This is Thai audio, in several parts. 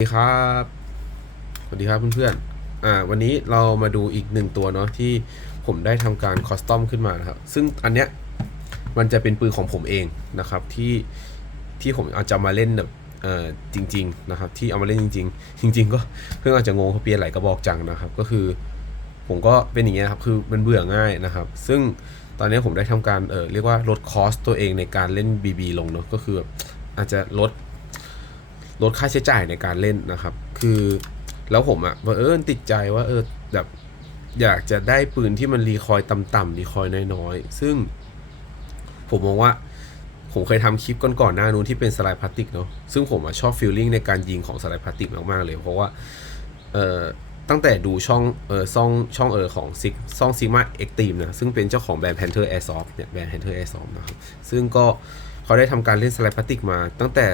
สวัสดีครับ สวัสดีครับเพื่อนๆ อ่า วันนี้เรามาดูอีกหนึ่งตัวเนาะที่ผมได้ทำการคอสตอมขึ้นมานะครับ ซึ่งอันเนี้ยมันจะเป็นปืนของผมเองนะครับที่ที่ผมอาจจะมาเล่นแบบเอ่อจริง ๆ นะครับ ที่เอามาเล่นจริง ๆ จริง ๆ ก็เพิ่งอาจจะงงเขาเปลี่ยนหลายกระบอกจังนะครับ ก็คือ ผมก็เป็นอย่างเงี้ยครับคือมันเบื่อง่ายนะครับ ซึ่งตอนนี้ผมได้ทำการเออเรียกว่าลดคอสตัวเองในการเล่น BB ลงเนาะก็คือแบบอาจจะลด ลดค่าใช้จ่ายในการเล่นนะครับ คือแล้วผมอะว่าเออติดใจว่าเออแบบอยากจะได้ปืนที่มันรีคอยต่ำๆรีคอยน้อยๆ ซึ่งผมมองว่าผมเคยทำคลิปก่อนๆหน้านู้นที่เป็นสไลด์พลาสติกเนาะซึ่งผมอะชอบฟีลลิ่งในการยิงของสไลด์พลาสติกมากๆเลย เพราะว่าเอ่อตั้งแต่ดูช่องเออช่องช่องเออของซิกช่องซิกมาเอ็กตีมนะซึ่งเป็นเจ้าของแบรนด์ Panther Airsoft เนี่ยแบรนด์ Panther Airsoft นะครับซึ่งก็เขาได้ทำการเล่นสไลด์พลาสติกมาตั้งแต่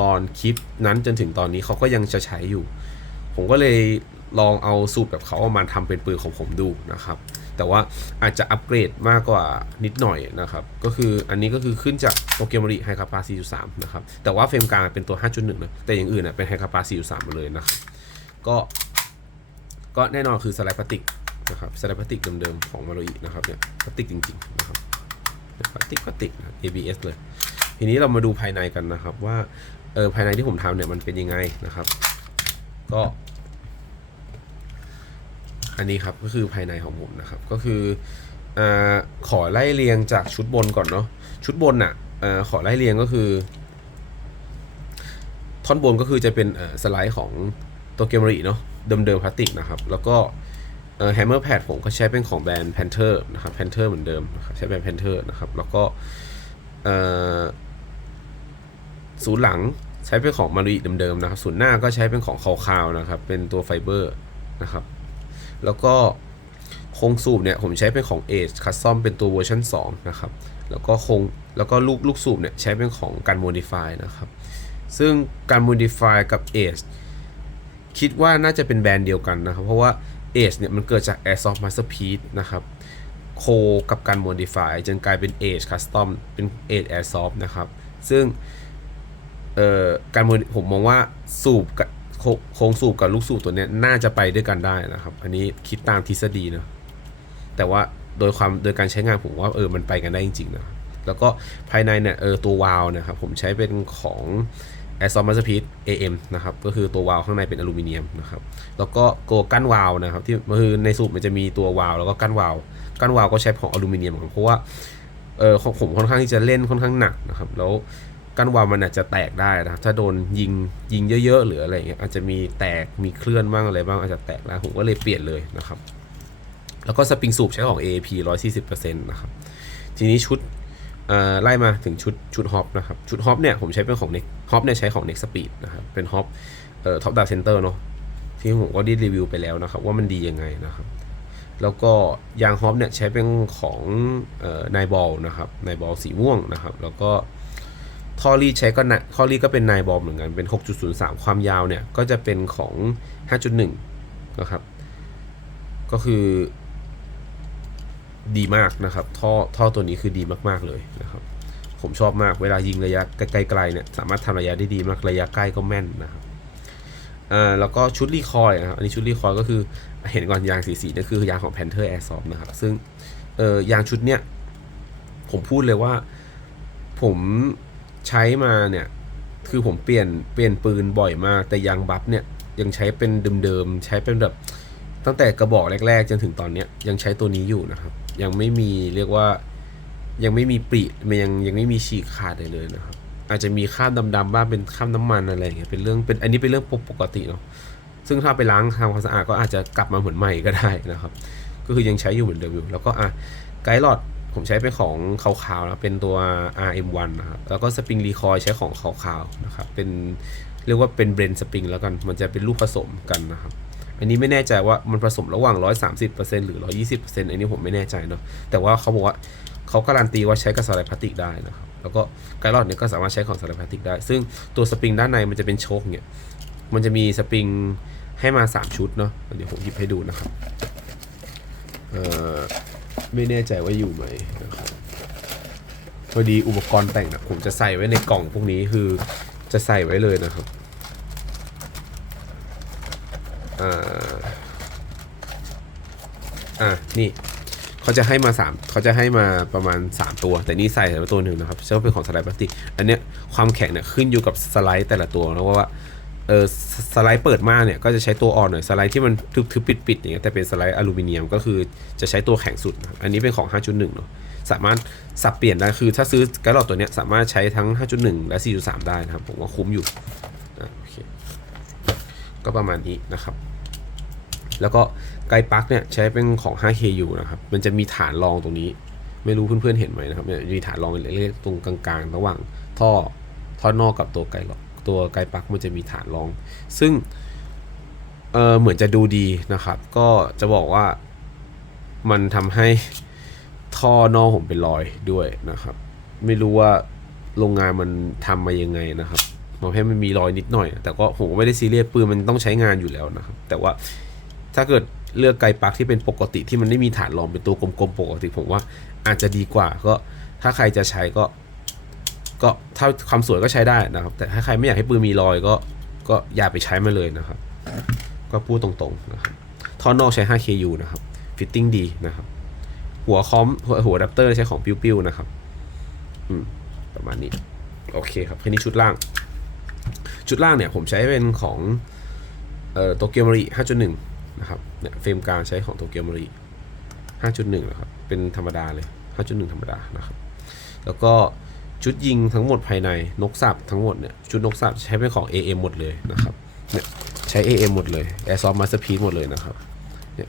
ตอนคลิปนั้นจนถึงตอนนี้เขาก็ยังจะใช้อยู่ ผมก็เลยลองเอาสูตรแบบเขาเอามาทำเป็นปืนของผมดูนะครับ แต่ว่าอาจจะอัปเกรดมากกว่านิดหน่อยนะครับ ก็คืออันนี้ก็คือขึ้นจากโตเกียวมาริไฮคาปา4.3 นะครับ แต่ว่าเฟรมกลางเป็นตัว 5.1นะแต่อย่างอื่นนะเป็นไฮคาปา4.3 มาเลยนะครับ ก็ก็แน่นอนคือสไลด์พลาสติกนะครับสไลด์พลาสติกเดิมๆของมาโรอินะครับเนี่ยพลาสติกจริงๆนะครับพลาสติกพลาสติก ABS เลย ทีนี้เรามาดูภายในกันนะครับว่า เออภายในที่ผมทำเนี่ยมันเป็นยังไงนะครับ ก็ อันนี้ครับก็คือภายในของผมนะครับ ก็คืออาขอไล่เรียงจากชุดบนก่อนเนาะชุดบนอะอาขอไล่เรียงก็คือ ท่อนบนก็คือจะเป็นเอ่อสไลด์ของตัวเกมริเนาะเดิมๆพลาสติกนะครับ แล้วก็แฮมเมอร์แพดผมก็ใช้เป็นของแบรนด์ Panther นะครับ Panther เหมือนเดิมนะครับใช้แบรนด์ Panther นะครับ แล้วก็ศูนย์หลัง ใช้เป็นของมารุอิเดิมๆนะครับศูนหน้าก็ใช้เป็นของคาวคาวๆนะครับ เป็นตัวไฟเบอร์นะครับ แล้วก็โครงสูบเนี่ยผมใช้เป็นของ Edge Custom เป็นตัวเวอร์ชัน2นะครับ แล้วก็โครงแล้วก็ลูกลูกสูบเนี่ยใช้เป็นของการ modify นะครับ ซึ่งการ modify กับ Edge คิดว่าน่าจะเป็นแบรนด์เดียวกันนะครับ เพราะว่า Edge เนี่ยมันเกิดจาก Airsoft Masterpiece นะครับโคกับการ modify จนกลายเป็น Edge Custom เป็น Edge Airsoft นะครับ ซึ่ง เอ่อการ mod- ผมมองว่าสูบกับโคโครงสูบกับลูกสูบตัวเนี้ยน่าจะไปด้วยกันได้นะครับ อันนี้คิดตามทฤษฎีนะแต่ว่าโดยความโดยการใช้งานผมว่าเออมันไปกันได้จริงๆนะแล้วก็ภายในเนี่ยเออตัววาล์วนะครับผมใช้เป็นของ a s o f t Masterpiece AM นะครับก็คือตัววาล์วข้างในเป็นอลูมิเนียมนะครับแล้วก็ตัวกั้นวาล์วนะครับที่คือในสูบมันจะมีตัววาล์วแล้วก็กั้นวาล์วกั้นวาล์วก็ใช้ของอลูมิเนียมเหมือนกันเพราะว่าเออของผมค่อนข้างที่จะเล่นค่อนข้างหนักนะครับแล้ว กันวาวมันอาจจะแตกได้นะถ้าโดนยิงยิงเยอะๆหรืออะไรอย่างเงี้ยอาจจะมีแตกมีเคลื่อนบ้างอะไรบ้างอาจจะแตกแล้วผมก็เลยเปลี่ยนเลยนะครับ แล้วก็สปริงสูบใช้ของ AAP 140%นะครับทีนี้ชุดไล่มาถึงชุดชุดฮอปนะครับชุดฮอปเนี่ยผมใช้เป็นของ Next ฮอปเนี่ยใช้ของ Next Speed นะครับเป็นฮอปท็อปดาเซนเตอร์เนาะที่ผมก็ได้รีวิวไปแล้วนะครับ ว่ามันดียังไงนะครับแล้วก็ยางฮอปเนี่ยใช้เป็นของนายบอลนะครับนายบอลสีม่วงนะครับ แล้วก็ ท่อรีดใช้ก็นะท่อรีดก็เป็นนายบอลเหมือนกัน เป็น 6.03 ความยาวเนี่ย ก็จะเป็นของ 5.1 นะครับ ก็คือดีมากนะครับ ท่อท่อตัวนี้คือดีมากๆเลยนะครับ ผมชอบมากเวลายิงระยะไกลๆเนี่ย สามารถทำระยะได้ดีมาก ระยะใกล้ก็แม่นนะครับอ่าแล้วก็ชุดรีคอยนะครับ อันนี้ชุดรีคอยก็คือเห็นก่อนยางสีสีนี่คือยางของ Panther Airsoft นะครับ ซึ่งเออยางชุดเนี้ยผมพูดเลยว่าผม ใช้มาเนี่ยคือผมเปลี่ยนเปลี่ยนปืนบ่อยมาก แต่ยางบัฟเนี่ยยังใช้เป็นเดิมๆใช้เป็นแบบตั้งแต่กระบอกแรก ๆ จนถึงตอนเนี้ยยังใช้ตัวนี้อยู่นะครับ ยังไม่มีเรียกว่ายังไม่มีปริมันยังยังไม่มีฉีกขาดเลยเลยนะครับ อาจจะมีคราบดำๆบ้างเป็นคราบน้ำมันอะไรอย่างเงี้ยเป็นเรื่องเป็นอันนี้เป็นเรื่องปกติเนาะซึ่งถ้าไปล้างทำความสะอาดก็อาจจะกลับมาเหมือนใหม่ก็ได้นะครับ ก็คือยังใช้อยู่เหมือนเดิมอยู่ แล้วก็อะไกด์หลอด ผมใช้เป็นของขาวๆนะเป็นตัว RM1 นะครับแล้วก็สปริงรีคอยใช้ของขาวๆนะครับเป็นเรียกว่าเป็นเบรนสปริงแล้วกัน มันจะเป็นรูปผสมกันนะครับ อันนี้ไม่แน่ใจว่ามันผสมระหว่าง 130%หรือ 120%อันนี้ผมไม่แน่ใจเนาะแต่ว่าเขาบอกว่าเขาการันตีว่าใช้กับสไลด์พลาสติกได้นะครับแล้วก็ไกด์รอดเนี่ยก็สามารถใช้ของสไลด์พลาสติกได้ ซึ่งตัวสปริงด้านในมันจะเป็นโชคเนี่ยมันจะมีสปริงให้มา 3 ชุดเนาะเดี๋ยวผมหยิบให้ดูนะครับเอ่อ ไม่แน่ใจว่าอยู่ไหมนะครับพอดีอุปกรณ์แต่งนะผมจะใส่ไว้ในกล่องพวกนี้คือจะใส่ไว้เลยนะครับอ่าอ่านี่เขาจะให้มาสามเขาจะให้มาประมาณ 3 ตัว แต่นี่ใส่มาตัวหนึ่งนะครับใช่ว่าเป็นของสไลด์พลาสติกอันเนี้ยความแข็งเนี่ยขึ้นอยู่กับสไลด์แต่ละตัวนะว่าว่า เออสไลด์เปิดมากเนี่ยก็จะใช้ตัวอ่อนหน่อยสไลด์ที่มันทึบๆปิดๆอย่างเงี้ยแต่เป็นสไลด์อลูมิเนียมก็คือจะใช้ตัวแข็งสุด อันนี้เป็นของ 5.1 เนาะสามารถสับเปลี่ยนได้คือถ้าซื้อกด์หลอดตัวเนี้ยสามารถใช้ทั้ง 5.1 และ 4.3 ได้นะครับ ผมว่าคุ้มอยู่โอเคก็ประมาณนี้นะครับ แล้วก็ไกด์ปลั๊กเนี่ยใช้เป็นของ 5KU นะครับ มันจะมีฐานรองตรงนี้ ไม่รู้เพื่อนๆเห็นไหมนะครับเนี่ยมีฐานรองเล็กๆตรงกลางๆ ระหว่างท่อท่อนอกกับตัวไกด์หลอก ตัวไกด์ปักมันจะมีฐานรอง ซึ่งเออเหมือนจะดูดีนะครับ ก็จะบอกว่ามันทำให้ท่อนอกผมเป็นรอยด้วยนะครับ ไม่รู้ว่าโรงงานมันทำมายังไงนะครับทำให้มันมีรอยนิดหน่อย แต่ก็ผมก็ไม่ได้ซีเรียสปืนมันต้องใช้งานอยู่แล้วนะครับ แต่ว่าถ้าเกิดเลือกไกปักที่เป็นปกติที่มันไม่มีฐานรองเป็นตัวกลมๆปกติผมว่าอาจจะดีกว่าก็ถ้าใครจะใช้ก็ ก็ถ้าความสวยก็ใช้ได้นะครับ แต่ถ้าใครไม่อยากให้ปืนมีรอยก็ก็อย่าไปใช้มาเลยนะครับ ก็พูดตรงๆนะครับท่อนอกใช้ 5KU นะครับฟิตติ้งดีนะครับ หัวคอมหัวหัวอะแดปเตอร์ใช้ของปิ้วๆนะครับอืมประมาณนี้ โอเคครับแค่นี้ชุดล่าง ชุดล่างเนี่ยผมใช้เป็นของเอ่อโตเกียวมาริ5.1 นะครับเนี่ยเฟรมกลางใช้ของโตเกียวมาริ5.1 นะครับ เป็นธรรมดาเลย 5.1 ธรรมดานะครับ แล้วก็ ชุดยิงทั้งหมดภายในนกสับทั้งหมดเนี่ยชุดนกสับใช้เป็นของ AM หมดเลยนะครับเนี่ยใช้ AM หมดเลย Airsoft Masterpiece หมดเลยนะครับเนี่ย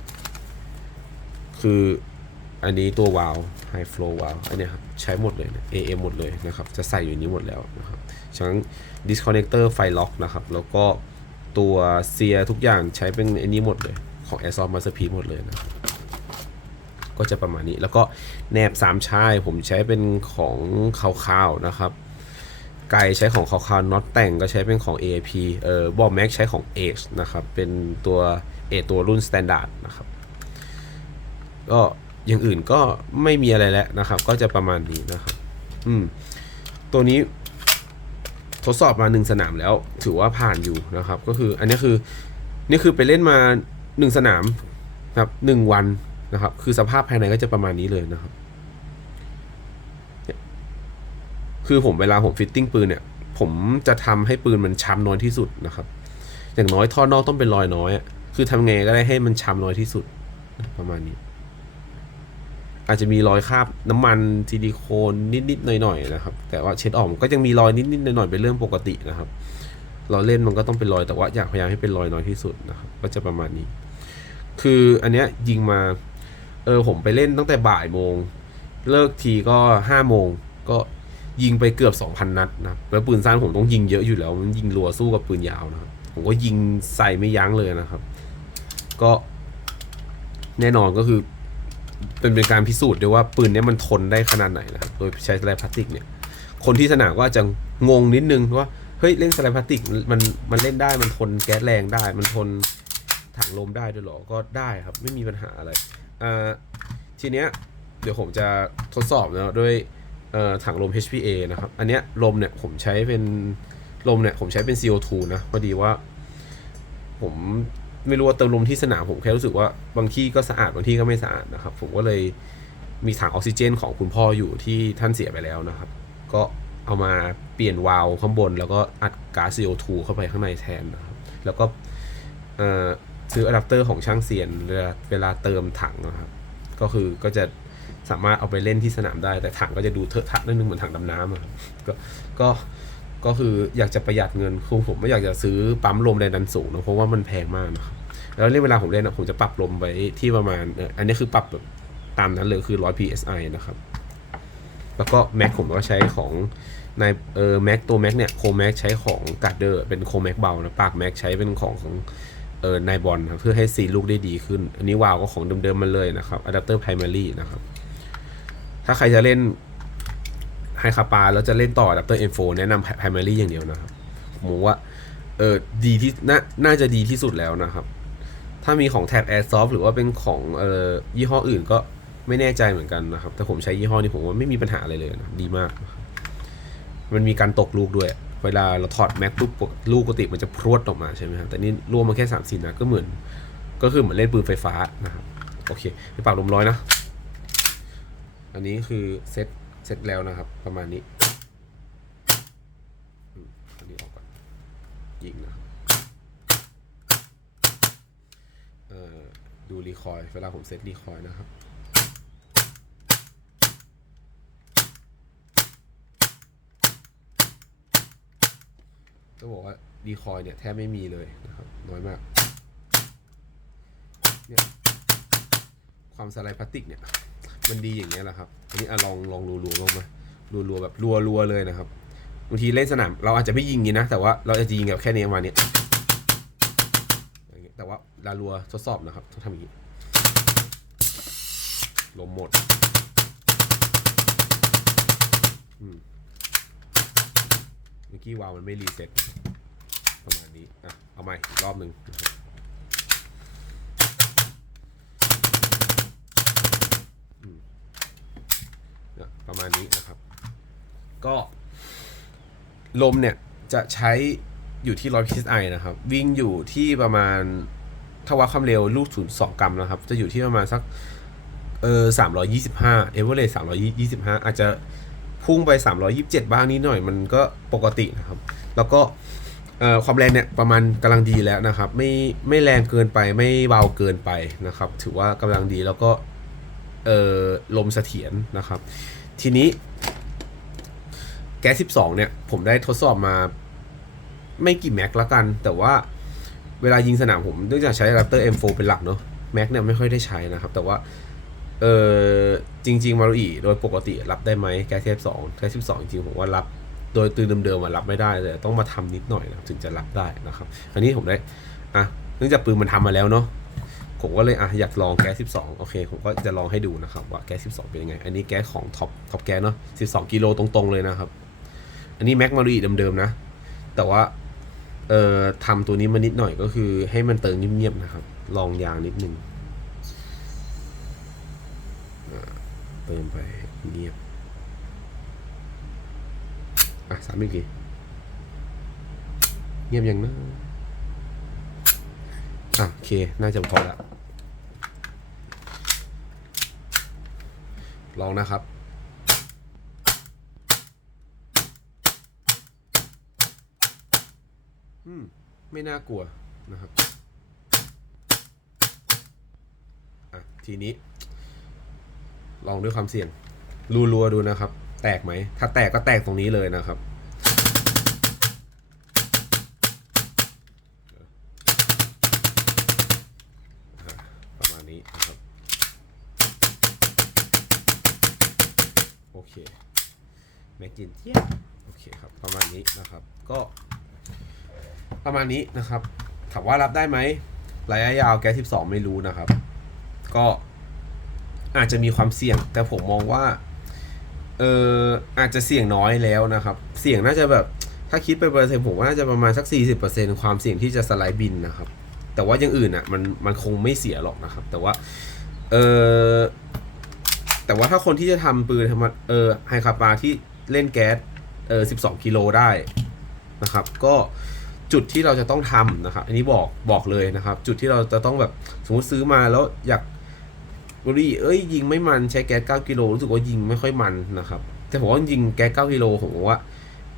คืออันนี้ตัววาล High Flow วาลอันนี้ครับใช้หมดเลยเนี่ย AM หมดเลยนะครับจะใส่อยู่นี้หมดแล้วนะครับทั้ง disconnector ไฟล็อกนะครับแล้วก็ตัวเซียทุกอย่างใช้เป็นอันนี้หมดเลยของ Airsoft Masterpiece หมดเลยนะครับ ก็จะประมาณนี้ แล้วก็แนบสามชายผมใช้เป็นของคาวๆนะครับไก่ใช้ของคาวๆน็อตแต่งก็ใช้เป็นของ AAP เออบอมแม็กใช้ของ Edge นะครับ เป็นตัวเอตัวรุ่น Standard นะครับ ก็อย่างอื่นก็ไม่มีอะไรแล้วนะครับ ก็จะประมาณนี้นะครับ อืม ตัวนี้ทดสอบมาหนึ่งสนามแล้ว ถือว่าผ่านอยู่นะครับ ก็คืออันนี้คือ นี่คือไปเล่นมาหนึ่งสนามครับหนึ่งวัน นะครับ คือสภาพภายในก็จะประมาณนี้เลยนะครับ คือผมเวลาผมฟิตติ้งปืนเนี่ย ผมจะทำให้ปืนมันช้ำน้อยที่สุดนะครับ อย่างน้อยท่อนอกต้องเป็นรอยน้อย คือทำไงก็ได้ให้มันช้ำน้อยที่สุดประมาณนี้ อาจจะมีรอยคราบน้ำมันซิลิโคนนิดๆหน่อยๆนะครับ แต่ว่าเช็ดออกก็ยังมีรอยนิดๆหน่อยๆเป็นเรื่องปกตินะครับเราเล่นมันก็ต้องเป็นรอยแต่ว่าอยากพยายามให้เป็นรอยน้อยที่สุดนะครับ ก็จะประมาณนี้ คืออันเนี้ยยิงมา เออผมไปเล่นตั้งแต่บ่ายโมง เลิกทีก็ห้าโมงก็ยิงไปเกือบสองพันนัดนะแล้วปืนสั้นผมต้องยิงเยอะอยู่แล้ว มันยิงรัวสู้กับปืนยาวนะครับผมก็ยิงใส่ไม่ยั้งเลยนะครับ ก็แน่นอนก็คือเป็นเป็นการพิสูจน์ด้วยว่าปืนเนี้ยมันทนได้ขนาดไหนนะครับโดยใช้สไลด์พลาสติกเนี่ย คนที่สนามก็อาจจะงงนิดนึงว่าเฮ้ยเล่นสไลด์พลาสติกมันมันเล่นได้มันทนแก๊สแรงได้ มันทนถังลมได้ด้วยเหรอก็ได้ครับ ไม่มีปัญหาอะไรอ่า ทีเนี้ยเดี๋ยวผมจะทดสอบนะด้วยถังลม HPA นะครับ อันเนี้ยลมเนี่ยผมใช้เป็นลมเนี่ยผมใช้เป็น CO2 นะพอดีว่า ผมไม่รู้ว่าเติมลมที่สนามผมแค่รู้สึกว่าบางที่ก็สะอาดบางที่ก็ไม่สะอาดนะครับ ผมก็เลยมีถังออกซิเจน ของคุณพ่ออยู่ที่ท่านเสียไปแล้วนะครับ ก็เอามาเปลี่ยนวาล์วข้างบน แล้วก็อัดก๊าซ CO2 เข้าไปข้างในแทนนะครับ แล้วก็ซื้ออะแดปเตอร์ของช่างเซียนเวลาเติมถังนะครับ ก็คือก็จะสามารถเอาไปเล่นที่สนามได้ แต่ถังก็จะดูเถอะทะนิดนึงเหมือนถังดำน้ำอะครับก็ก็ก็คืออยากจะประหยัดเงินคือผมไม่อยากจะซื้อปั๊มลมแรงดันสูงนะเพราะว่ามันแพงมากนะครับแล้วเล่นเวลาผมเล่นอะผมจะปรับลมไปที่ประมาณเอ่ออันนี้คือปรับแบบตามนั้นเลยคือ 100 psi นะครับ แล้วก็แม็กผมก็ใช้ของในเออแม็กตัวแม็กเนี่ยโคแม็กใช้ของการ์เดอร์เป็นโคแม็กเบานะปากแม็กใช้เป็นของของ เออนายบอลครับเพื่อให้ซีลูกได้ดีขึ้น อันนี้วาวก็ของเดิมๆมันเลยนะครับอะแดปเตอร์ไพรมารีนะครับ ถ้าใครจะเล่นไฮคาปาแล้วจะเล่นต่ออะแดปเตอร์ M4 แนะนำไพรมารีอย่างเดียวนะครับผมว่าเออดีที่น่าน่าจะดีที่สุดแล้วนะครับ ถ้ามีของแท็บ Airsoft หรือว่าเป็นของเอ่อยี่ห้ออื่นก็ไม่แน่ใจเหมือนกันนะครับ แต่ผมใช้ยี่ห้อนี้ผมว่าไม่มีปัญหาอะไรเลยนะดีมาก มันมีการตกลูกด้วย เวลาเราถอดแม็กปุ๊บลูกปกติมันจะพรวดออกมาใช่ไหมครับแต่นี่รวมมาแค่สามสี่นัดก็เหมือนก็คือเหมือนเล่นปืนไฟฟ้านะครับโอเคไปปากลมร้อยนะ อันนี้คือเซตเซตแล้วนะครับ ประมาณนี้อันนี้ออกก่อนยิงนะครับดูรีคอยเวลาผมเซตรีคอยนะครับ ต้องบอกว่าดีคอยเนี่ยแทบไม่มีเลยนะครับน้อยมากเนี่ยความสไลด์พลาสติกเนี่ยมันดีอย่างเงี้ยแหละครับอันนี้อะลองลองรัวๆลงมารัวๆแบบรัวๆเลยนะครับบางทีเล่นสนามเราอาจจะไม่ยิงงี้นะ แต่ว่าเราจะยิงแบบแค่นี้ประมาณเนี้ยอย่างเงี้ยแต่ว่าลารัวทดสอบนะครับต้องทำอย่างนี้ลมหมด อืม กี้วาวมันไม่รีเซ็ตประมาณนี้อะเอาใหม่รอบหนึ่งประมาณนี้นะครับ ก็ ลมเนี่ย จะใช้อยู่ที่ร้อยพิสไอนะครับ วิ่งอยู่ที่ประมาณ ถ้าวัดความเร็วลูกศูนย์สองกรัมนะครับ จะอยู่ที่ประมาณสัก เออสามร้อยยี่สิบห้าเอเวอร์เรสามร้อยยี่สิบห้าอาจจะ พุ่งไปสามร้อยยิบเจ็ดบ้างนิดหน่อยมันก็ปกตินะครับ แล้วก็ความแรงเนี่ยประมาณกำลังดีแล้วนะครับ ไม่ไม่แรงเกินไปไม่เบาเกินไปนะครับ ถือว่ากำลังดีแล้วก็ลมเสถียรนะครับ ทีนี้แก๊ส12 เนี่ย ผมได้ทดสอบมาไม่กี่แม็กละกัน แต่ว่าเวลายิงสนามผมเนื่องจากใช้ Raptor M4 เป็นหลักเนอะแม็กเนี่ยไม่ค่อยได้ใช้นะครับ แต่ว่า เออจริง ๆ มารุอีโดยปกติรับได้ไหมแก๊สเทปสองแก๊ส12จริงผมว่ารับโดยตื่นเดิมๆมารับไม่ได้เลยต้องมาทำนิดหน่อยนะถึงจะรับได้นะครับ อันนี้ผมได้อะเนื่องจากปืนมันทำมาแล้วเนาะผมก็เลยอะอยากลองแก๊ส12 โอเค ผมก็จะลองให้ดูนะครับ ว่าแก๊ส12 เป็นยังไง อันนี้แก๊สของท็อปท็อปแก๊สเนาะ12 กิโลตรงๆเลยนะครับ อันนี้แม็กมารีเดิมๆนะ แต่ว่าเอ่อทำตัวนี้มานิดหน่อยก็คือให้มันเติมเงียบๆนะครับ ลองยางนิดนึง เติมไปเงียบ อะสามอีกทีเงียบยังนะอะโอเค น่าจะพอละลองนะครับอืมไม่น่ากลัวนะครับ อะ ทีนี้ ลองด้วยความเสี่ยงรูรัวดูนะครับ แตกไหม ถ้าแตกก็แตกตรงนี้เลยนะครับ ประมาณนี้นะครับ โอเค แม็กกินเทียบโอเคครับ ประมาณนี้นะครับ ก็ประมาณนี้นะครับ ถามว่ารับได้ไหมระยะยาวแก๊ส12 ไม่รู้นะครับ ก็ อาจจะมีความเสี่ยง แต่ผมมองว่าเอออาจจะเสี่ยงน้อยแล้วนะครับ เสี่ยงน่าจะแบบถ้าคิดไปเปอร์เซ็นต์ผมว่าน่าจะประมาณสัก 40%ความเสี่ยงที่จะสไลด์บินนะครับ แต่ว่าอย่างอื่นอะมันมันคงไม่เสียหรอกนะครับ แต่ว่าเออแต่ว่าถ้าคนที่จะทำปืนธรรมดเออไฮคาปาที่เล่นแก๊สเออ12กิโลได้นะครับ ก็จุดที่เราจะต้องทำนะครับ อันนี้บอกบอกเลยนะครับ จุดที่เราจะต้องแบบสมมติซื้อมาแล้วอยาก บรีเอ้ยยิงไม่มันใช้แก๊ส9กิโลรู้สึกว่ายิงไม่ค่อยมันนะครับ แต่ผมว่ายิงแก๊ส9กิโลผมว่า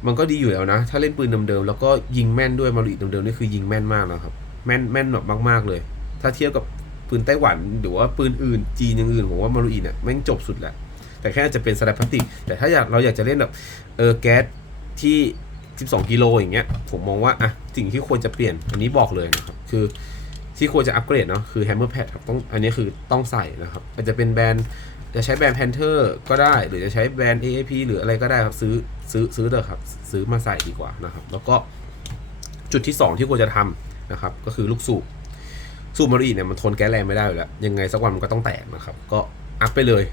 มันก็ดีอยู่แล้วนะ ถ้าเล่นปืนเดิมๆแล้วก็ยิงแม่นด้วยมารุอิเดิมๆนี่คือยิงแม่นมากนะครับ แม่นแม่นแบบมากๆเลย ถ้าเทียบกับปืนไต้หวันหรือว่าปืนอื่นจีนอย่างอื่นผมว่ามารุอิเนี่ยแม่งจบสุดแหละแต่แค่อาจจะเป็นสไลด์พลาสติก แต่ถ้าอยากเราอยากจะเล่นแบบเออแก๊สที่ 12 กิโลอย่างเงี้ยผมมองว่าอะสิ่งที่ควรจะเปลี่ยนอันนี้บอกเลยนะครับ คือ ที่ควรจะอัปเกรดเนาะคือ Hammer Pad ครับต้องอันนี้คือต้องใส่นะครับอาจจะเป็นแบรนด์จะใช้แบรนด์ Panther ก็ได้ หรือจะใช้แบรนด์ AAP หรืออะไรก็ได้ครับซื้อซื้อซื้อเถอะครับ ซื้อมาใส่ดีกว่านะครับ แล้วก็จุดที่ 2 ที่ควรจะทำนะครับ ก็คือลูกสูบสูบมารีเนี่ยมันทนแก๊สแรงไม่ได้อยู่แล้ว ยังไงสักวันมันก็ต้องแตกนะครับ ก็อัพไปเลย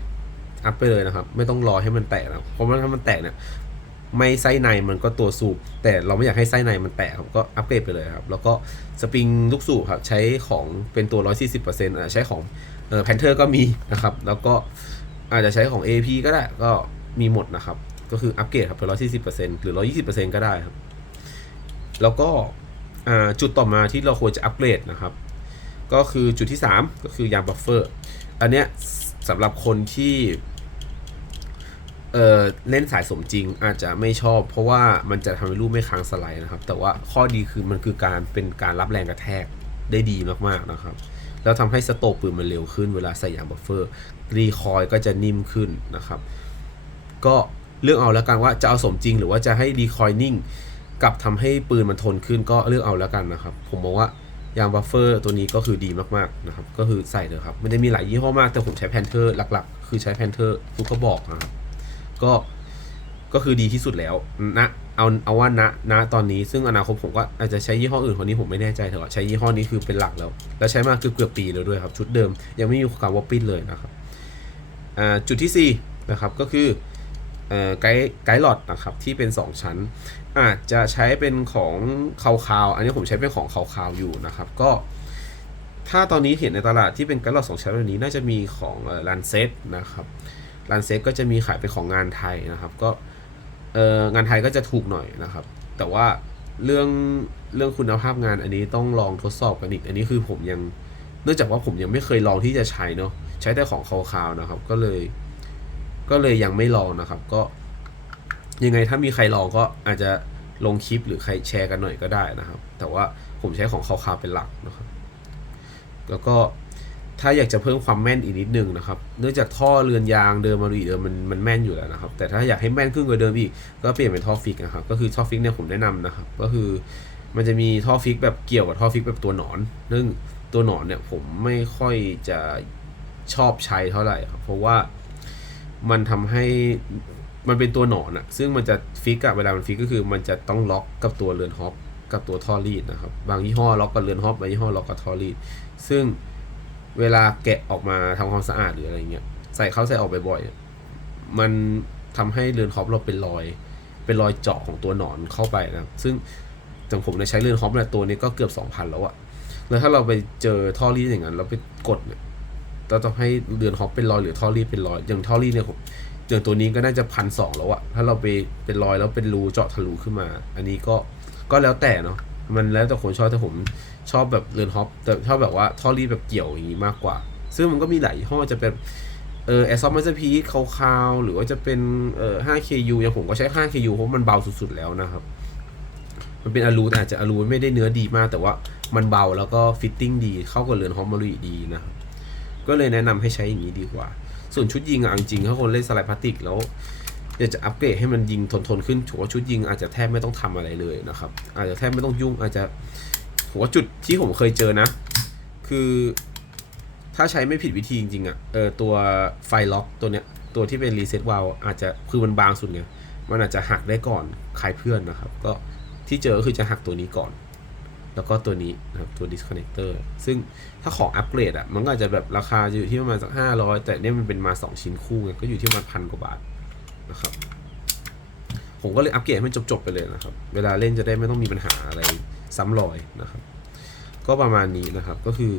อัพไปเลยนะครับ ไม่ต้องรอให้มันแตกนะเพราะว่าถ้ามันแตกเนี่ย ไม่ไส้ในมันก็ตัวสูบ แต่เราไม่อยากให้ไส้ในมันแตกครับก็อัปเกรดไปเลยครับ แล้วก็สปริงลูกสูบครับใช้ของเป็นตัว 140%อะใช้ของเออแพนเทอร์ก็มีนะครับ แล้วก็อาจจะใช้ของ AP ก็ได้ก็มีหมดนะครับ ก็คืออัปเกรดครับเป็น140%หรือ120%ก็ได้ครับ แล้วก็จุดต่อมาที่เราควรจะอัปเกรดนะครับ ก็คือจุดที่3ก็คือยางบัฟเฟอร์ อันเนี้ยสำหรับคนที่ เออเล่นสายสมจริงอาจจะไม่ชอบ เพราะว่ามันจะทำให้รูปไม่ค้างสไลด์นะครับ แต่ว่าข้อดีคือมันคือการเป็นการรับแรงกระแทกได้ดีมากๆนะครับแล้วทำให้สโตปปืนมันเร็วขึ้นเวลาใส่ยางบัฟเฟอร์รีคอยก็จะนิ่มขึ้นนะครับ ก็เลือกเอาแล้วกันว่าจะเอาสมจริง หรือว่าจะให้รีคอยนิ่งกับทำให้ปืนมันทนขึ้นก็เลือกเอาแล้วกันนะครับ ผมมองว่ายางบัฟเฟอร์ตัวนี้ก็คือดีมากๆนะครับ ก็คือใส่เลยครับ มันจะมีหลายยี่ห้อมากแต่ผมใช้แพนเทอร์หลักๆ คือใช้แพนเทอร์ทุกกระบอกนะครับ ก็ก็คือดีที่สุดแล้วนะเอาเอาว่าณณตอนนี้ซึ่งอนาคตผมก็อาจจะใช้ยี่ห้ออื่นคนนี้ผมไม่แน่ใจแต่ว่าใช้ยี่ห้อนี้คือเป็นหลักแล้ว แล้วใช้มาเกือบเกือบปีแล้วด้วยครับ ชุดเดิมยังไม่มีคำว่าปิ้นเลยนะครับจุดที่ 4 นะครับก็คือไกด์ไกด์หลอดนะครับที่เป็น 2 ชั้น อาจจะใช้เป็นของคาวๆอันนี้ผมใช้เป็นของคาวคาวๆอยู่นะครับก็ถ้าตอนนี้เห็นในตลาดที่เป็นไกด์หลอดสองชั้นแบบนี้น่าจะมีของลันเซ็ตนะครับ ลันเซ็ตก็จะมีขายเป็นของงานไทยนะครับ ก็เอองานไทยก็จะถูกหน่อยนะครับ แต่ว่าเรื่องเรื่องคุณภาพงานอันนี้ต้องลองทดสอบกันอีก อันนี้คือผมยังเนื่องจากว่าผมยังไม่เคยลองที่จะใช้เนาะใช้แต่ของคาวๆนะครับ ก็เลย ก็เลยยังไม่ลองนะครับ ก็ ยังไงถ้ามีใครลองก็อาจจะลงคลิปหรือใครแชร์กันหน่อยก็ได้นะครับ แต่ว่าผมใช้ของคาวๆเป็นหลักนะครับ แล้วก็ ถ้าอยากจะเพิ่มความแม่นอีกนิดนึงนะครับเนื่องจากท่อเรือนยางเดิมมารีเดิมมันมันแม่นอยู่แล้วนะครับ แต่ถ้าอยากให้แม่นขึ้นกว่าเดิมอีก ก็เปลี่ยนเป็นท่อฟิกนะครับ ก็คือท่อฟิกเนี่ยผมแนะนำนะครับ ก็คือมันจะมีท่อฟิกแบบเกี่ยวกับท่อฟิกแบบตัวหนอนซึ่งตัวหนอนเนี่ยผมไม่ค่อยจะชอบใช้เท่าไหร่ครับ เพราะว่ามันทำให้มันเป็นตัวหนอนอะซึ่งมันจะฟิกอะเวลามันฟิกก็คือมันจะต้องล็อกกับตัวเรือนฮอปกับตัวท่อรีดนะครับ บางยี่ห้อล็อกกับเรือนฮอปบางยี่ห้อล็อกกับท่อรีดซึ่ง เวลาแกะออกมาทำความสะอาดหรืออะไรเงี้ยใส่เข้าใส่ออกบ่อยๆมันทำให้เรือนฮอปเราเป็นรอย เป็นรอยเจาะของตัวหนอนเข้าไปนะซึ่งอย่างผมเนี่ยใช้เรือนฮอปเนี่ยตัวนี้ก็เกือบ2,000แล้วอะแล้วถ้าเราไปเจอท่อรีดอย่างนั้น เราไปกดเนี่ยเราต้องให้เรือนฮอปเป็นรอยหรือท่อรีดเป็นรอยอย่างท่อรีดเนี่ยผมอย่างตัวนี้ก็น่าจะพันสองแล้วอะถ้าเราไปเป็นรอยแล้วเป็นรูเจาะทะลุขึ้นมา อันนี้ก็ก็แล้วแต่เนาะมันแล้วแต่คนชอบแต่ผม ชอบแบบเรือนฮอปแต่ชอบแบบว่าท่อรีดแบบเกี่ยวอย่างนี้มากกว่า ซึ่งมันก็มีหลายยี่ห้อจะเป็นเออแอสซอมมาสพีคคาวๆหรือว่าจะเป็นเอ่อ 5KU อย่างผมก็ใช้ 5KU เพราะมันเบาสุดๆแล้วนะครับ มันเป็นอะลูแต่อาจจะอะลูไม่ได้เนื้อดีมาก แต่ว่ามันเบาแล้วก็ฟิตติ้งดีเข้ากับเรือนฮอมมารีดีนะครับก็เลยแนะนำให้ใช้อย่างนี้ดีกว่า ส่วนชุดยิงอะจริงๆถ้าคนเล่นสไลด์พลาสติกแล้วอยากจะอัปเกรดให้มันยิงทนทนๆขึ้นถือว่าชุดยิงอาจจะแทบไม่ต้องทำอะไรเลยนะครับ อาจจะแทบไม่ต้องยุ่งอาจจะ ผมว่าจุดที่ผมเคยเจอนะ คือถ้าใช้ไม่ผิดวิธีจริงๆอะเออตัวไฟล็อกตัวเนี้ยตัวที่เป็นรีเซ็ตวาลอาจจะคือมันบางสุดเนี่ยมันอาจจะหักได้ก่อนใครเพื่อนนะครับ ก็ที่เจอก็คือจะหักตัวนี้ก่อน แล้วก็ตัวนี้นะครับตัว disconnector ซึ่งถ้าของอัปเกรดอะมันก็อาจจะแบบราคาจะอยู่ที่ประมาณสักห้าร้อยแต่เนี่ยมันเป็นมา 2 ชิ้นคู่ไงก็อยู่ที่ประมาณพันกว่าบาทนะครับผมก็เลยอัปเกรดให้มันจบๆไปเลยนะครับ เวลาเล่นจะได้ไม่ต้องมีปัญหาอะไร ซ้ำรอยนะครับ ก็ประมาณนี้นะครับก็คือ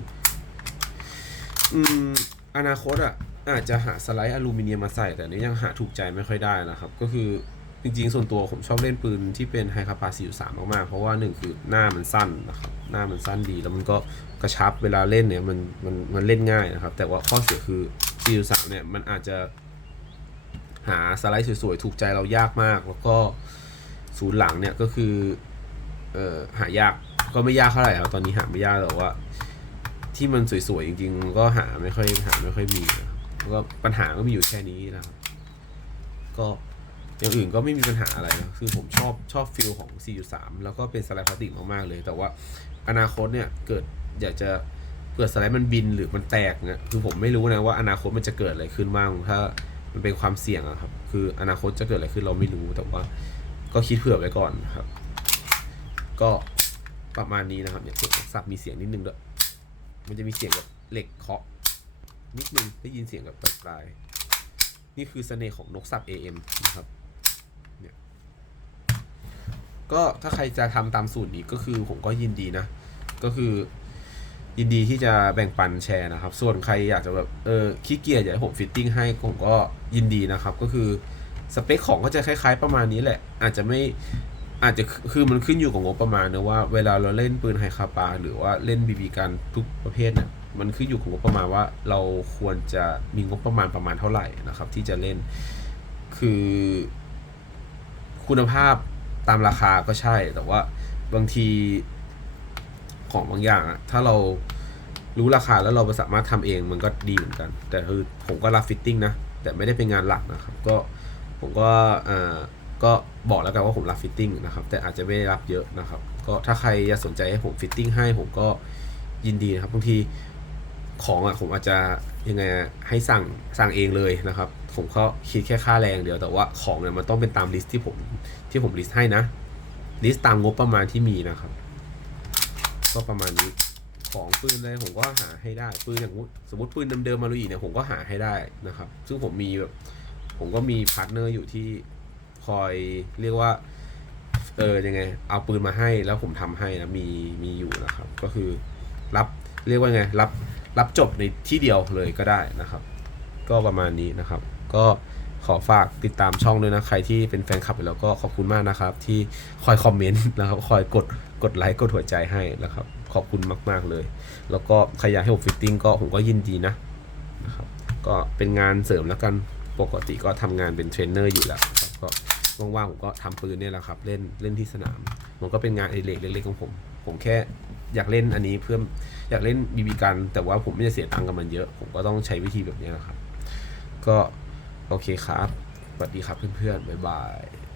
อืมอนาคตอะอาจจะหาสไลด์อลูมิเนียมมาใส่แต่นี้ยังหาถูกใจไม่ค่อยได้นะครับ ก็คือจริงๆ ส่วนตัวผมชอบเล่นปืนที่เป็นไฮคาปาซิลสามมากๆ เพราะว่าหนึ่งคือหน้ามันสั้นนะครับ หน้ามันสั้นดี แล้วมันก็กระชับเวลาเล่นเนี่ยมันมันมันเล่นง่ายนะครับ แต่ว่าข้อเสียคือซิลสามเนี่ยมันอาจจะหาสไลด์สวยๆ ถูกใจเรายากมาก แล้วก็ศูนย์หลังเนี่ยก็คือ เออหายากก็ไม่ยากเท่าไหร่ครับตอนนี้หาไม่ยากแต่ว่า ที่มันสวยๆจริงๆก็หาไม่ค่อยหาไม่ค่อยมีแล้วก็ปัญหาก็มีอยู่แค่นี้นะครับ ก็อย่างอื่นก็ไม่มีปัญหาอะไรนะคือผมชอบชอบฟิลของ 4.3 แล้วก็เป็นสไลด์พลาสติกมากๆเลย แต่ว่าอนาคตเนี่ยเกิดอยากจะเกิดสไลด์มันบินหรือมันแตกเนี่ยคือผมไม่รู้นะว่าอนาคตมันจะเกิดอะไรขึ้นบ้างถ้ามันเป็นความเสี่ยงอะครับ คืออนาคตจะเกิดอะไรขึ้นเราไม่รู้แต่ว่าก็คิดเผื่อไว้ก่อนครับ ก็ประมาณนี้นะครับเนี่ยสับมีเสียงนิดนึงด้วยมันจะมีเสียงแบบเหล็กเคาะนิดนึงได้ยินเสียงแบบปลายๆนี่คือเสน่ห์ของนกสับ AM นะครับเนี่ยก็ถ้าใครจะทำตามสูตรนี้ก็คือผมก็ยินดีนะ ก็คือยินดีที่จะแบ่งปันแชร์นะครับ ส่วนใครอยากจะแบบเออขี้เกียจอยากให้ผมฟิตติ้งให้ผมก็ยินดีนะครับ ก็คือสเปคของก็จะคล้าย ๆ ประมาณนี้แหละ อาจจะไม่ อาจจะคือมันขึ้นอยู่กับงบประมาณนะว่าเวลาเราเล่นปืนไฮคาปาหรือว่าเล่นบีบีกันทุกประเภทเนี่ยมันขึ้นอยู่กับงบประมาณว่าเราควรจะมีงบประมาณประมาณเท่าไหร่นะครับ ที่จะเล่นคือคุณภาพตามราคาก็ใช่แต่ว่าบางทีของบางอย่างอะถ้าเรารู้ราคาแล้วเราสามารถทำเองมันก็ดีเหมือนกัน แต่คือผมก็รับฟิตติ้งนะ แต่ไม่ได้เป็นงานหลักนะครับ ก็ผมก็อ่อ ก็บอกแล้วกันว่าผมรับฟิตติ้งนะครับ แต่อาจจะไม่ได้รับเยอะนะครับ ก็ถ้าใครอยากสนใจให้ผมฟิตติ้งให้ผมก็ยินดีนะครับบางทีของอะผมอาจจะยังไงให้สั่งสั่งเองเลยนะครับ ผมก็คิดแค่ค่าแรงเดียวแต่ว่าของเนี่ยมันต้องเป็นตามลิสต์ที่ผมที่ผมลิสต์ให้นะลิสต์ตามงบประมาณที่มีนะครับ ก็ประมาณนี้ของปืนอะไรผมก็หาให้ได้ปืนอย่างสมมติสมมติปืนเดิมๆมาลุยเนี่ยผมก็หาให้ได้นะครับ ซึ่งผมมีแบบผมก็มีพาร์ทเนอร์อยู่ที่ คอยเรียกว่า เออยังไง เอาปืนมาให้แล้วผมทำให้นะมีมีอยู่นะครับ ก็คือรับเรียกว่าไงรับรับจบในที่เดียวเลยก็ได้นะครับ ก็ประมาณนี้นะครับ ก็ขอฝากติดตามช่องด้วยนะ ใครที่เป็นแฟนคลับแล้วก็ขอบคุณมากนะครับ ที่คอยคอมเมนต์นะครับ คอยกดกดไลค์กดหัวใจให้นะครับ ขอบคุณมาก ๆเลย แล้วก็ใครอยากให้ผมฟิตติ้งก็ผมก็ยินดีนะนะครับ ก็เป็นงานเสริมแล้วกันปกติก็ทำงานเป็นเทรนเนอร์อยู่แล้วก็ ว่างๆผมก็ทำปืนเนี่ยแหละครับ เล่นเล่นที่สนาม มันก็เป็นงานอดิเรกเล็กๆของผม ผมแค่อยากเล่นอันนี้เพื่ออยากเล่นบีบีกัน แต่ว่าผมไม่ได้เสียตังค์กับมันเยอะ ผมก็ต้องใช้วิธีแบบนี้นะครับ ก็โอเคครับสวัสดีครับเพื่อนๆบ๊ายบาย